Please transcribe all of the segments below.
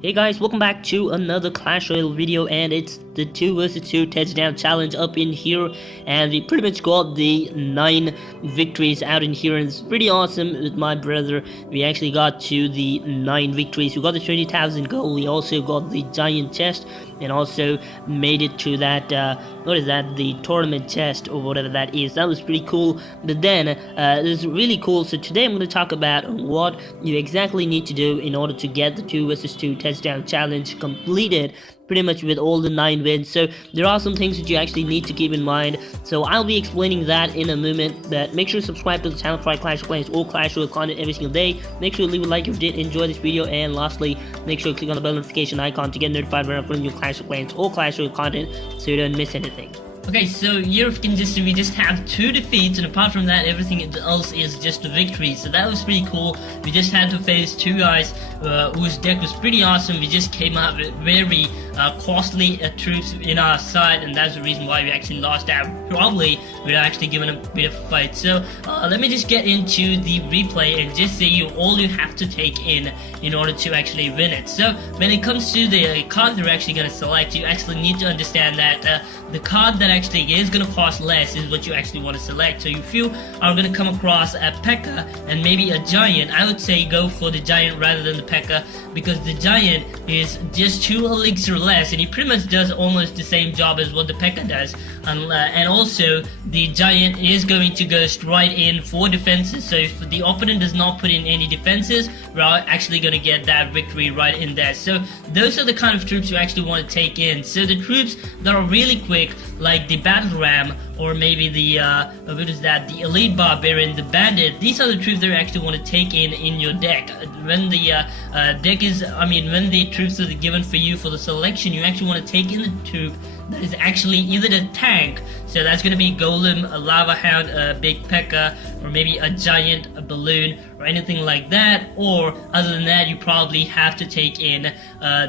Hey guys, welcome back to another Clash Royale video, and it's the 2 vs 2 touchdown challenge up in here, and we pretty much got the 9 victories out in here, and it's pretty awesome with my brother. We actually got to the 9 victories. We got the 20,000 goal. We also got the giant chest, and also made it to that the tournament chest or whatever that is. That was pretty cool. But then it was really cool. So today I'm going to talk about what you exactly need to do in order to get the 2 vs 2 touchdown challenge completed, pretty much with all the 9 wins. So there are some things that you actually need to keep in mind, so I'll be explaining that in a moment. But make sure to subscribe to the channel for Clash of Clans or Clash Royale content every single day. Make sure to leave a like if you did enjoy this video, and lastly, make sure to click on the bell notification icon to get notified when I upload new Clash of Clans or Clash Royale content, so you don't miss anything. Okay, so here you can just see we just have 2 defeats, and apart from that, everything else is just a victory. So that was pretty cool. We just had to face 2 guys whose deck was pretty awesome. We just came out with very costly troops in our side, and that's the reason why we actually lost out. Probably we're actually given a bit of a fight. So let me just get into the replay and just say all you have to take in order to actually win it. So when it comes to the card you're actually going to select, you actually need to understand that the card that actually is going to cost less is what you actually want to select. So if you are going to come across a P.E.K.K.A. and maybe a Giant, I would say go for the Giant rather than the P.E.K.K.A. because the Giant is just 2 elixir less, and he pretty much does almost the same job as what the P.E.K.K.A. does. And also the Giant is going to go straight in for defenses, so if the opponent does not put in any defenses, we're actually going to get that victory right in there. So those are the kind of troops you actually want to take in. So the troops that are really quick, like the Battle Ram, or maybe the the Elite Barbarian, the Bandit, these are the troops that you actually want to take in your deck. When the when the troops are given for you for the selection, you actually want to take in the troop that is actually either the tank, so that's going to be Golem, a Lava Hound, a big P.E.K.K.A., or maybe a Giant, a Balloon, or anything like that. Or other than that, you probably have to take in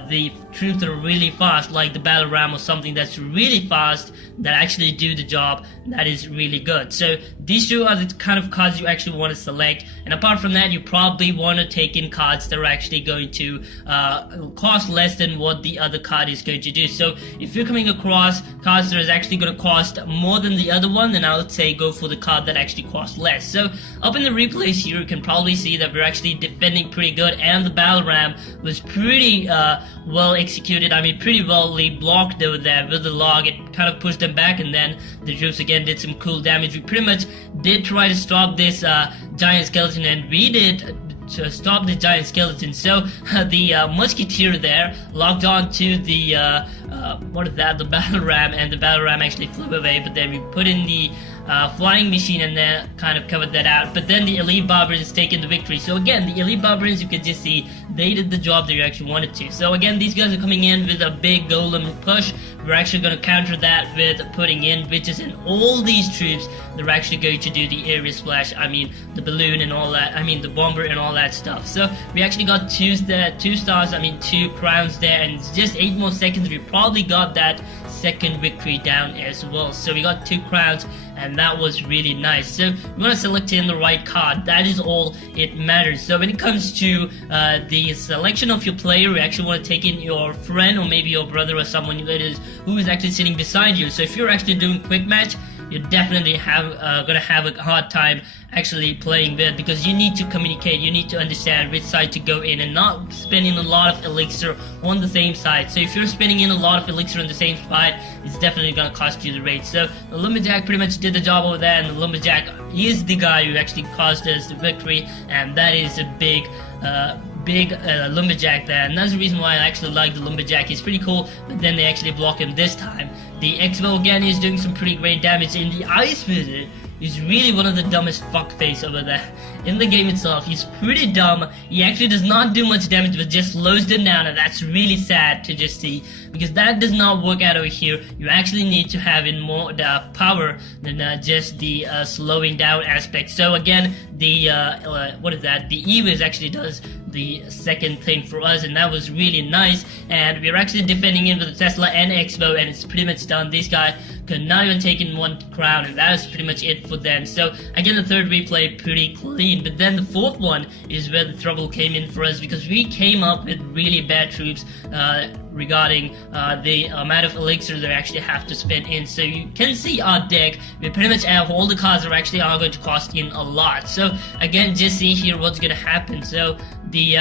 the troops that are really fast, like the Battle Ram or something that's really fast, that actually do the job, that is really good. So these 2 are the kind of cards you actually want to select, and apart from that, you probably want to take in cards that are actually going to cost less than what the other card is going to do. So if you're coming across cards that is actually going to cost more than the other one, then I would say go for the card that actually costs less. So up in the replays here, you can probably see that we're actually defending pretty good, and the Battle Ram was pretty well executed. Pretty well blocked over there with the log. It kind of pushed them back, and then the troops again did some cool damage. We pretty much did try to stop this giant skeleton, and we did to stop the giant skeleton. So the musketeer there locked on to the the Battle Ram, and the Battle Ram actually flew away, but then we put in the flying machine and then kind of covered that out. But then the Elite Barbarians taking the victory. So again, the Elite Barbarians, you can just see they did the job that you actually wanted to. So again, these guys are coming in with a big golem push. We're actually going to counter that with putting in witches and all these troops. They're actually going to do the area splash, the balloon and all that, the bomber and all that stuff. So we actually got 2 stars, 2 crowns there, and just 8 more seconds. We probably got that second victory down as well. So we got 2 crowns, and that was really nice. So you want to select in the right card. That is all it matters. So when it comes to the selection of your player, you actually want to take in your friend or maybe your brother or someone who is actually sitting beside you. So if you're actually doing quick match, you're definitely gonna have a hard time actually playing with, because you need to communicate, you need to understand which side to go in and not spending a lot of elixir on the same side. So if you're spending in a lot of elixir on the same side, it's definitely gonna cost you the raid. So the Lumberjack pretty much did the job over there, and the Lumberjack is the guy who actually caused us the victory, and that is a big Lumberjack there, and that's the reason why I actually like the Lumberjack. He's pretty cool, but then they actually block him this time. The X-Bow again is doing some pretty great damage, and the Ice Wizard is really one of the dumbest fuckface over there. In the game itself, he's pretty dumb. He actually does not do much damage, but just slows them down, and that's really sad to just see, because that does not work out over here. You actually need to have in more power than just the slowing down aspect. So again, the the E-Wiz actually does the second thing for us, and that was really nice. And we're actually defending in with the Tesla and X-Bow, and it's pretty much done. This guy could not even take in one crown, and that was pretty much it for them. So again, the third replay pretty clean, but then the fourth one is where the trouble came in for us, because we came up with really bad troops regarding the amount of elixir they actually have to spend in. So you can see our deck, we pretty much have all the cards are actually going to cost in a lot. So again, just see here what's gonna happen. So the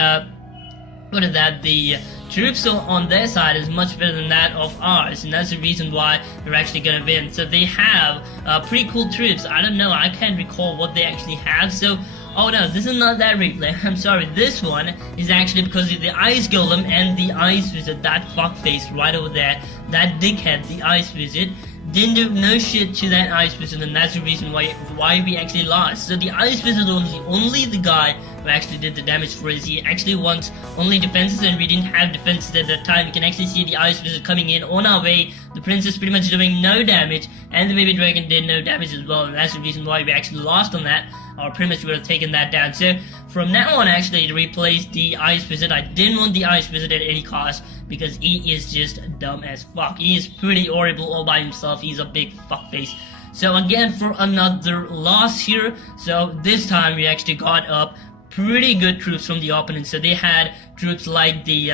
the troops on their side is much better than that of ours, and that's the reason why they're actually gonna win. So they have pretty cool troops. I don't know, I can't recall what they actually have. So oh no, this is not that replay. I'm sorry, this one is actually because of the Ice Golem and the Ice Wizard, that fuckface right over there, that dickhead, the Ice Wizard, didn't do no shit to that Ice Wizard, and that's the reason why we actually lost. So the Ice Wizard was only the guy who actually did the damage for us. He actually wants only defenses, and we didn't have defenses at that time. You can actually see the Ice Wizard coming in on our way, the Princess pretty much doing no damage, and the Baby Dragon did no damage as well, and that's the reason why we actually lost on that, or pretty much would have taken that down. So from now on, actually, to replace the Ice Wizard, I didn't want the Ice Wizard at any cost, because he is just dumb as fuck. He is pretty horrible all by himself. He's a big fuckface. So again, for another loss here. So this time we actually got up pretty good troops from the opponent. So they had troops like the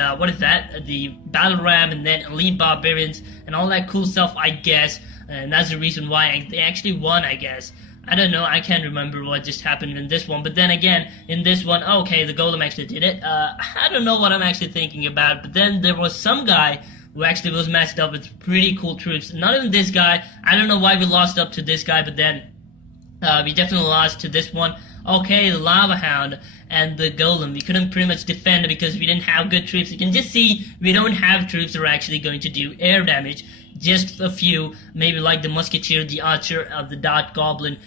the Battle Ram, and then Elite Barbarians and all that cool stuff, I guess. And that's the reason why they actually won, I guess. I don't know, I can't remember what just happened in this one, but then again, in this one, okay, the Golem actually did it. I don't know what I'm actually thinking about, but then there was some guy who actually was matched up with pretty cool troops. Not even this guy, I don't know why we lost up to this guy, but then we definitely lost to this one. Okay, the Lava Hound and the Golem, we couldn't pretty much defend because we didn't have good troops. You can just see we don't have troops that are actually going to do air damage. Just a few, maybe like the Musketeer, the Archer, the Dart Goblin.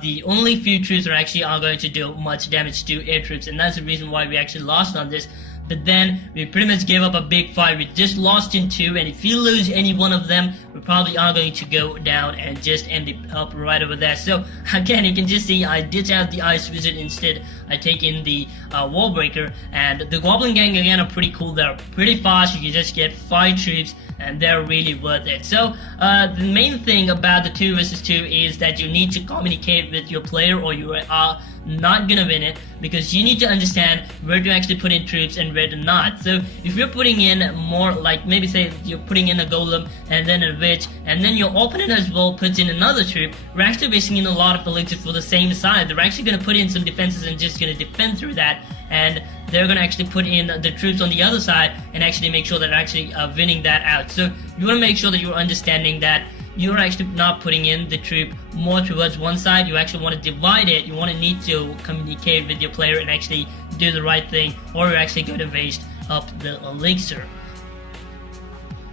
The only few troops are actually going to do much damage to air troops, and that's the reason why we actually lost on this. But then we pretty much gave up a big fight. We just lost in two, and if you lose any one of them, we probably are going to go down and just end it up right over there. So again, you can just see I ditch out the Ice Wizard. Instead I take in the Wall Breaker, and the Goblin Gang again are pretty cool. They're pretty fast. You can just get 5 troops, and they're really worth it. So the main thing about the 2 versus 2 is that you need to communicate with your player, or you are not gonna win it, because you need to understand where to actually put in troops and where to not. So if you're putting in more, like maybe say you're putting in a Golem and then a Witch, and then your opponent as well puts in another troop, we're actually wasting in a lot of elixir for the same side. They're actually gonna put in some defenses and just gonna defend through that, and they're gonna actually put in the troops on the other side and actually make sure that they're actually winning that out. So you wanna make sure that you're understanding that you're actually not putting in the troop more towards one side. You actually want to divide it. You want to need to communicate with your player and actually do the right thing, or you're actually going to waste up the elixir.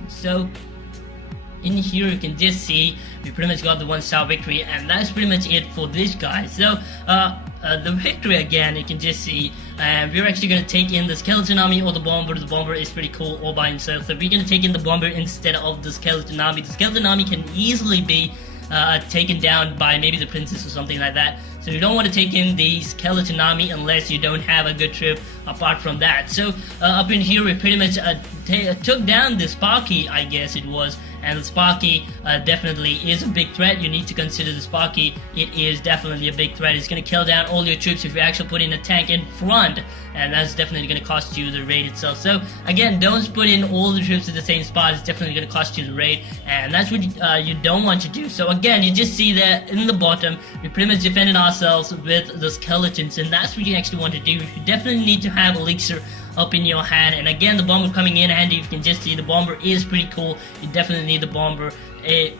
So in here you can just see we pretty much got the 1-star victory, and that's pretty much it for this guy. So the victory again, you can just see we're actually going to take in the Skeleton Army or the Bomber. The Bomber is pretty cool all by himself, so we're going to take in the Bomber instead of the Skeleton Army. The Skeleton Army can easily be taken down by maybe the Princess or something like that. So you don't want to take in the Skeleton Army unless you don't have a good troop apart from that. So up in here we pretty much took down the Sparky, I guess it was, and the Sparky definitely is a big threat. You need to consider the Sparky. It is definitely a big threat. It's going to kill down all your troops if you actually put in a tank in front, and that's definitely going to cost you the raid itself. So again, don't put in all the troops at the same spot. It's definitely going to cost you the raid, and that's what you don't want to do. So again, you just see that in the bottom, we pretty much defended ourselves with the skeletons, and that's what you actually want to do. You definitely need to have elixir up in your hand. And again, the Bomber coming in handy. You can just see the Bomber is pretty cool. You definitely need the Bomber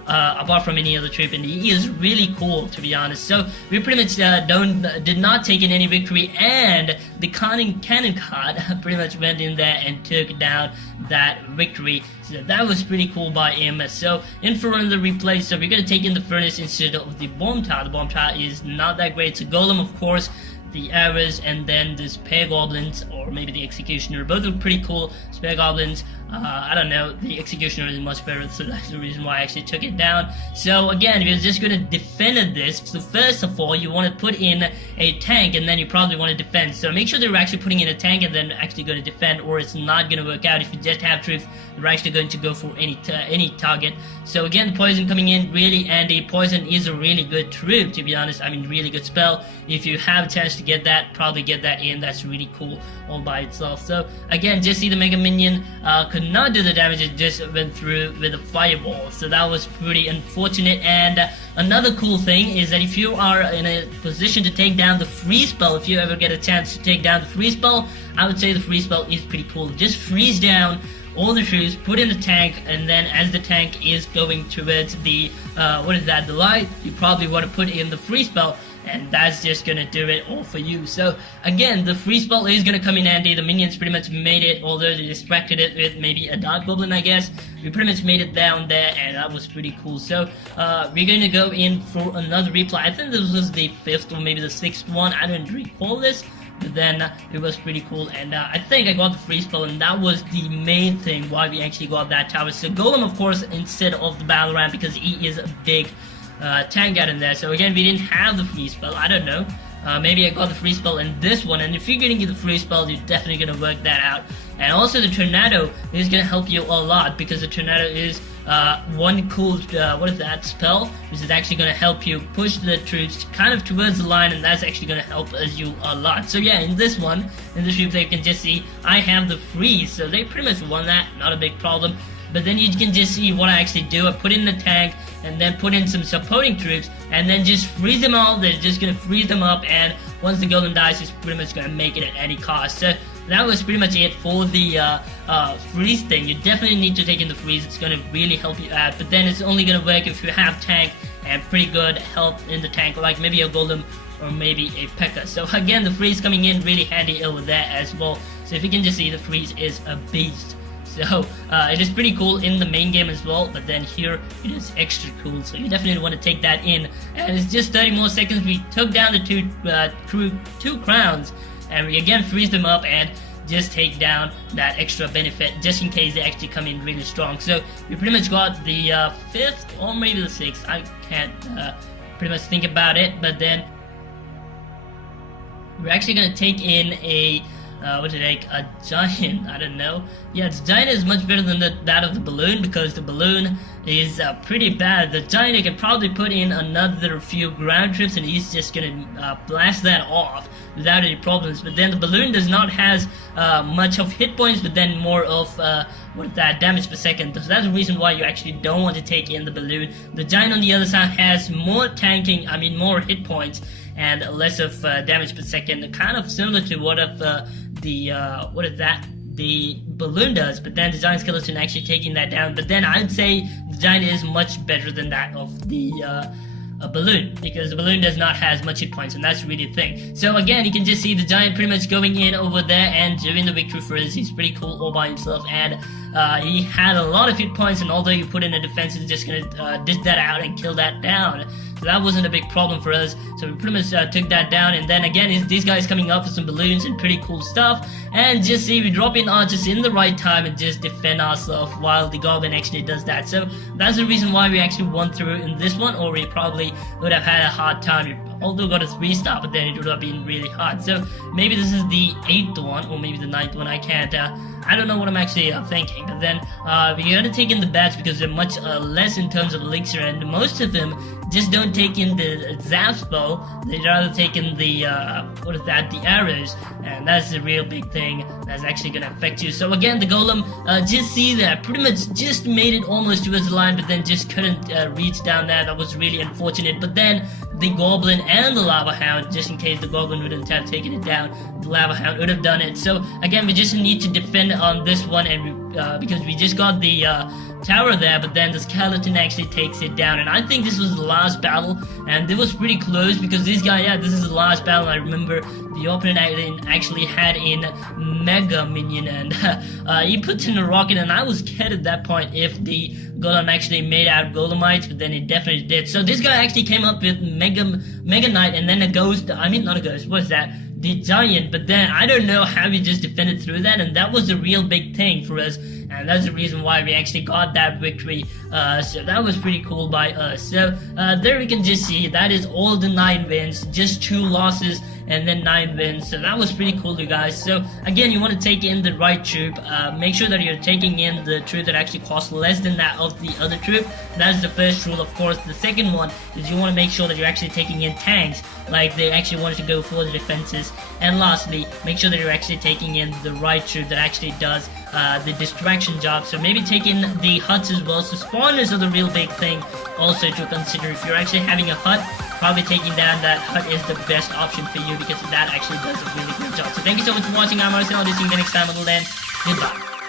apart from any other troop, and he is really cool, to be honest. So we pretty much did not take in any victory, and the cannon card pretty much went in there and took down that victory. So that was pretty cool by him. So in for another replay, so we're going to take in the Furnace instead of the Bomb Tower. The Bomb Tower is not that great. So Golem, of course, the Ayrus, and then the Spare Goblins, or maybe the Executioner. Both are pretty cool. Spare Goblins I don't know, the executioner is much better, so that's the reason why I actually took it down. So again, if you're just going to defend this, so first of all, you want to put in a tank, and then you probably want to defend. So make sure that you're actually putting in a tank and then actually going to defend, or it's not going to work out. If you just have troops, you're actually going to go for any target. So again, poison coming in, really handy. Poison is a really good troop, to be honest. I mean, really good spell. If you have a chance to get that, probably get that in. That's really cool all by itself. So again, just see the Mega Minion could not do the damage. It just went through with a fireball. So that was pretty unfortunate. And another cool thing is that if you are in a position to take down the freeze spell, if you ever get a chance to take down the freeze spell, I would say the freeze spell is pretty cool. Just freeze down all the troops, put in the tank, and then as the tank is going towards the the light, you probably want to put in the freeze spell, and that's just gonna do it all for you. So again, the freeze spell is gonna come in handy. The minions pretty much made it, although they distracted it with maybe a dark goblin, I guess. We pretty much made it down there, and that was pretty cool. So we're going to go in for another replay. I think this was the 5th or maybe the 6th one. I don't recall this. But then it was pretty cool, and I think I got the free spell, and that was the main thing why we actually got that tower. So Golem, of course, instead of the battle ram, because he is a big tank out in there. So again, we didn't have the free spell. I don't know. Maybe I got the free spell in this one, and if you're gonna get the free spell, you're definitely gonna work that out. And also the tornado is gonna help you a lot, because the tornado is one cool spell, which is actually gonna help you push the troops kind of towards the line, and that's actually gonna help you a lot. So yeah, in this replay, you can just see I have the freeze, so they pretty much won that, not a big problem. But then you can just see what I actually do. I put in the tank, and then put in some supporting troops, and then just freeze them all. They're just gonna freeze them up, and once the golem dies, it's pretty much gonna make it at any cost. So that was pretty much it for the freeze thing. You definitely need to take in the freeze. It's gonna really help you out, but then it's only gonna work if you have tank and pretty good health in the tank, like maybe a golem or maybe a P.E.K.K.A. So again, the freeze coming in really handy over there as well. So if you can just see, the freeze is a beast. So it is pretty cool in the main game as well, but then here it is extra cool, so you definitely want to take that in. And it's just 30 more seconds. We took down the two crowns, and we again freeze them up and just take down that extra benefit, just in case they actually come in really strong. So we pretty much got the 5th or maybe the 6th. I can't pretty much think about it, but then we're actually going to take in a a giant, I don't know. Yeah, the giant is much better than that of the balloon, because the balloon is pretty bad. The giant, you can probably put in another few ground troops, and he's just gonna blast that off without any problems. But then the balloon does not has much of hit points, but then more of damage per second. So that's the reason why you actually don't want to take in the balloon. The giant on the other side has more tanking, more hit points, and less of damage per second, kind of similar to what of the balloon does. But then the giant skeleton actually taking that down. But then I'd say the giant is much better than that of the balloon, because the balloon does not have much hit points, and that's really the thing. So again, you can just see the giant pretty much going in over there and doing the victory for us. He's pretty cool all by himself, and he had a lot of hit points, and although you put in a defense, it's just gonna dish that out and kill that down. So that wasn't a big problem for us. So we pretty much took that down, and then again, these guys coming up with some balloons and pretty cool stuff. And just see, we drop in archers in the right time and just defend ourselves while the goblin actually does that. So that's the reason why we actually won through in this one, or we probably would have had a hard time. Although got a 3-star, but then it would have been really hard. So maybe this is the 8th one, or maybe the 9th one. I don't know what I'm actually thinking. But then we're gonna take in the bats, because they're much less in terms of elixir, and most of them just don't take in the zap spell. They rather take in the the arrows, and that's the real big thing that's actually gonna affect you. So again, the golem, just see that pretty much just made it almost towards the line, but then just couldn't reach down there. That was really unfortunate. But then the goblin and the lava hound, just in case the goblin wouldn't have taken it down, the lava hound would have done it. So again, we just need to defend on this one, and because we just got the tower there, but then the skeleton actually takes it down. And I think this was the last battle, and it was pretty close, because this guy, this is the last battle. I remember the opponent actually had in Mega Minion, and he puts in a rocket, and I was scared at that point if the golem actually made out golemites, but then it definitely did. So this guy actually came up with Mega Knight, and then a ghost, not a ghost, what is that? The giant. But then I don't know how we just defended through that, and that was a real big thing for us. and that's the reason why we actually got that victory. So that was pretty cool by us. So there we can just see that is all the 9 wins, just 2 losses and then 9 wins. So that was pretty cool, you guys. So again, you want to take in the right troop. Make sure that you're taking in the troop that actually costs less than that of the other troop. That's the first rule, of course. The second one is you want to make sure that you're actually taking in tanks, like they actually wanted to go for the defenses. And lastly, make sure that you're actually taking in the right troop that actually does the distraction job. So maybe take in the huts as well. So spawners are the real big thing also to consider. If you're actually having a hut, probably taking down that hut is the best option for you, because that actually does a really great job. So thank you so much for watching. I'm Ayrus, and I'll see you next time. Until then, goodbye.